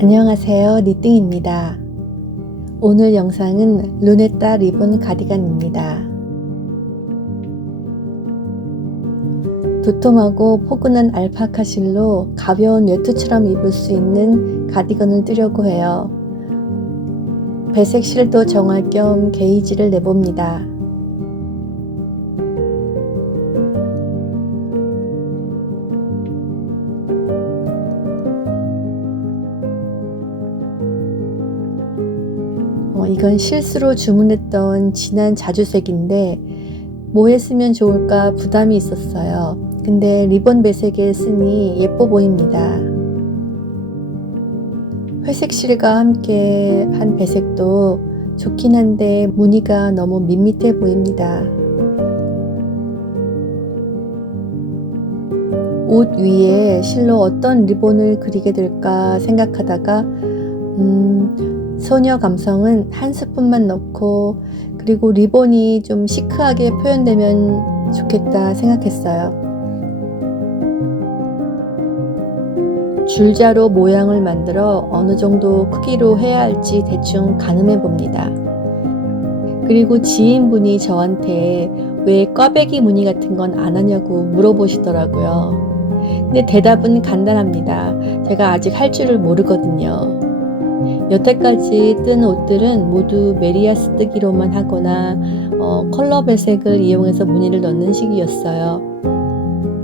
안녕하세요, 니띵입니다. 오늘 영상은 루네타 리본 가디건입니다. 도톰하고 포근한 알파카 실로 가벼운 외투처럼 입을 수 있는 가디건을 뜨려고 해요. 배색 실도 정할 겸 게이지를 내봅니다. 이건 실수로 주문했던 진한 자주색인데 뭐 했으면 좋을까 부담이 있었어요. 근데 리본 배색에 쓰니 예뻐 보입니다. 회색 실과 함께 한 배색도 좋긴 한데 무늬가 너무 밋밋해 보입니다. 옷 위에 실로 어떤 리본을 그리게 될까 생각하다가 소녀 감성은 한 스푼만 넣고 그리고 리본이 좀 시크하게 표현되면 좋겠다 생각했어요. 줄자로 모양을 만들어 어느 정도 크기로 해야 할지 대충 가늠해 봅니다. 그리고 지인분이 저한테 왜 꽈배기 무늬 같은 건 안 하냐고 물어보시더라고요. 근데 대답은 간단합니다. 제가 아직 할 줄을 모르거든요. 여태까지 뜬 옷들은 모두 메리아스 뜨기로만 하거나 컬러 배색을 이용해서 무늬를 넣는 식이었어요.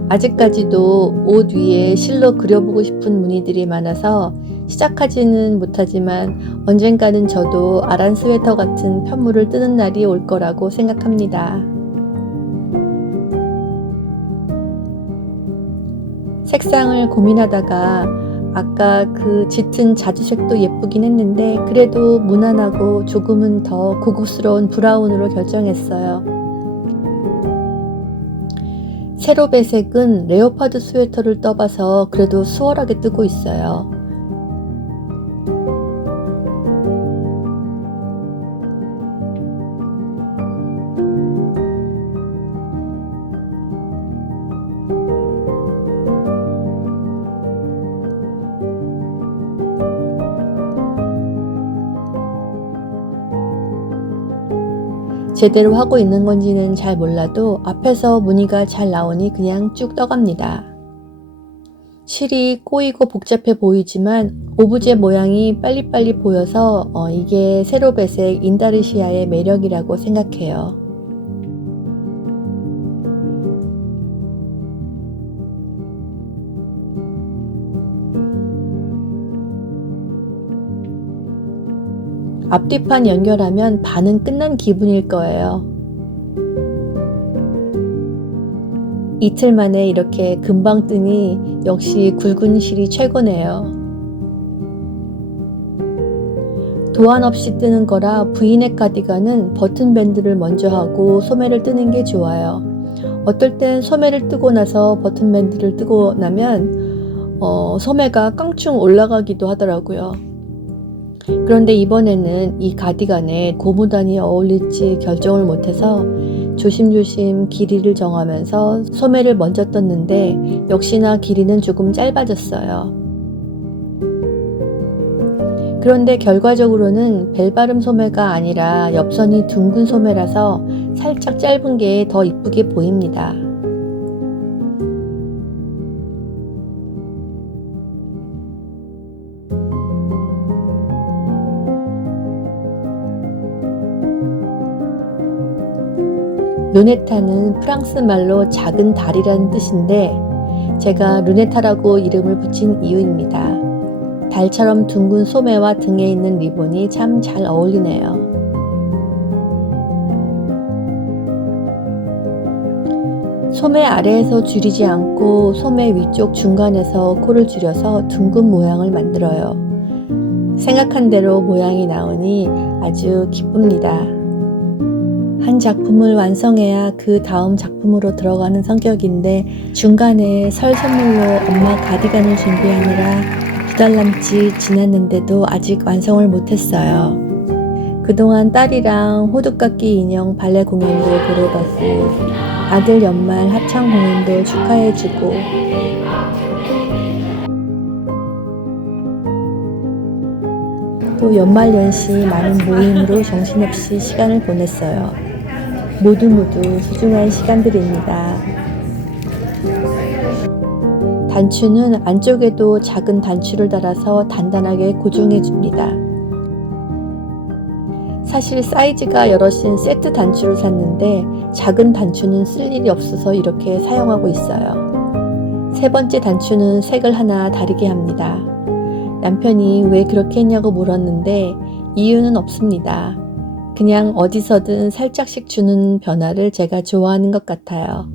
아직까지도 옷 위에 실로 그려보고 싶은 무늬들이 많아서 시작하지는 못하지만 언젠가는 저도 아란 스웨터 같은 편물을 뜨는 날이 올 거라고 생각합니다. 색상을 고민하다가 아까 그 짙은 자주색도 예쁘긴 했는데 그래도 무난하고 조금은 더 고급스러운 브라운으로 결정했어요. 세로 배색은 레오파드 스웨터를 떠봐서 그래도 수월하게 뜨고 있어요. 제대로 하고 있는 건지는 잘 몰라도 앞에서 무늬가 잘 나오니 그냥 쭉 떠갑니다. 실이 꼬이고 복잡해 보이지만 오브제 모양이 빨리빨리 보여서 이게 세로 배색 인다르시아의 매력이라고 생각해요. 앞뒤판 연결하면 반은 끝난 기분일 거예요. 이틀 만에 이렇게 금방 뜨니 역시 굵은 실이 최고네요. 도안 없이 뜨는 거라 브이넥 가디건은 버튼 밴드를 먼저 하고 소매를 뜨는 게 좋아요. 어떨 땐 소매를 뜨고 나서 버튼 밴드를 뜨고 나면 소매가 깡충 올라가기도 하더라고요. 그런데 이번에는 이 가디건에 고무단이 어울릴지 결정을 못해서 조심조심 길이를 정하면서 소매를 먼저 떴는데 역시나 길이는 조금 짧아졌어요. 그런데 결과적으로는 벨바름 소매가 아니라 옆선이 둥근 소매라서 살짝 짧은 게 더 이쁘게 보입니다. 루네타는 프랑스 말로 작은 달이라는 뜻인데 제가 루네타라고 이름을 붙인 이유입니다. 달처럼 둥근 소매와 등에 있는 리본이 참 잘 어울리네요. 소매 아래에서 줄이지 않고 소매 위쪽 중간에서 코를 줄여서 둥근 모양을 만들어요. 생각한 대로 모양이 나오니 아주 기쁩니다. 한 작품을 완성해야 그 다음 작품으로 들어가는 성격인데 중간에 설 선물로 엄마 가디건을 준비하느라 2달 남짓 지났는데도 아직 완성을 못했어요. 그동안 딸이랑 호두깎이 인형 발레 공연도 보러 가고 아들 연말 합창 공연도 축하해주고 또 연말연시 많은 모임으로 정신없이 시간을 보냈어요. 모두 소중한 시간들입니다. 단추는 안쪽에도 작은 단추를 달아서 단단하게 고정해 줍니다. 사실 사이즈가 여럿인 세트 단추를 샀는데 작은 단추는 쓸 일이 없어서 이렇게 사용하고 있어요. 세 번째 단추는 색을 하나 다르게 합니다. 남편이 왜 그렇게 했냐고 물었는데 이유는 없습니다. 그냥 어디서든 살짝씩 주는 변화를 제가 좋아하는 것 같아요.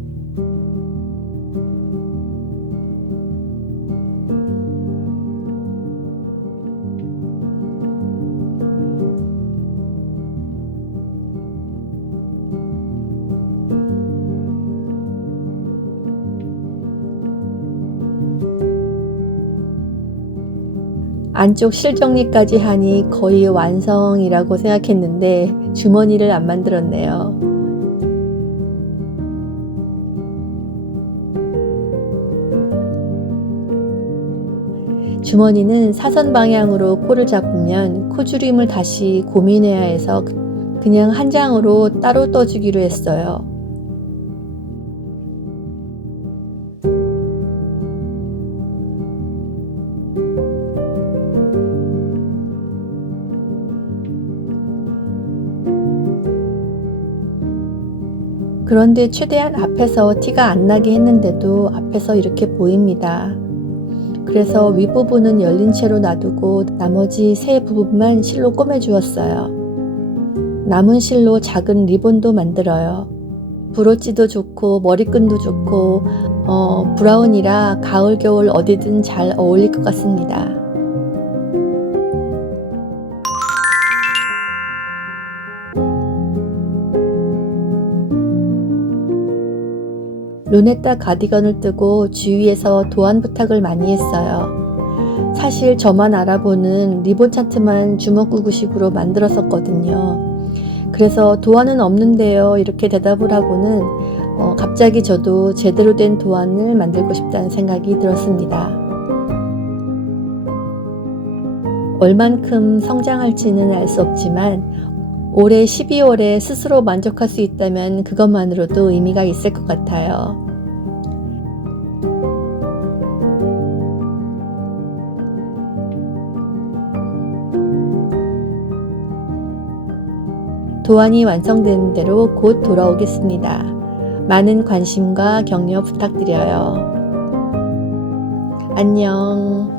안쪽 실정리까지 하니 거의 완성이라고 생각했는데 주머니를 안 만들었네요. 주머니는 사선 방향으로 코를 잡으면 코줄임을 다시 고민해야 해서 그냥 한 장으로 따로 떠주기로 했어요. 그런데 최대한 앞에서 티가 안 나게 했는데도 앞에서 이렇게 보입니다. 그래서 윗부분은 열린 채로 놔두고 나머지 세 부분만 실로 꼬매 주었어요. 남은 실로 작은 리본도 만들어요. 브로치도 좋고 머리끈도 좋고 브라운이라 가을 겨울 어디든 잘 어울릴 것 같습니다. 루네타 가디건을 뜨고 주위에서 도안 부탁을 많이 했어요. 사실 저만 알아보는 리본 차트만 주먹구구식으로 만들었었거든요. 그래서 도안은 없는데요 이렇게 대답을 하고는 갑자기 저도 제대로 된 도안을 만들고 싶다는 생각이 들었습니다. 얼만큼 성장할지는 알 수 없지만 올해 12월에 스스로 만족할 수 있다면 그것만으로도 의미가 있을 것 같아요. 도안이 완성되는 대로 곧 돌아오겠습니다. 많은 관심과 격려 부탁드려요. 안녕.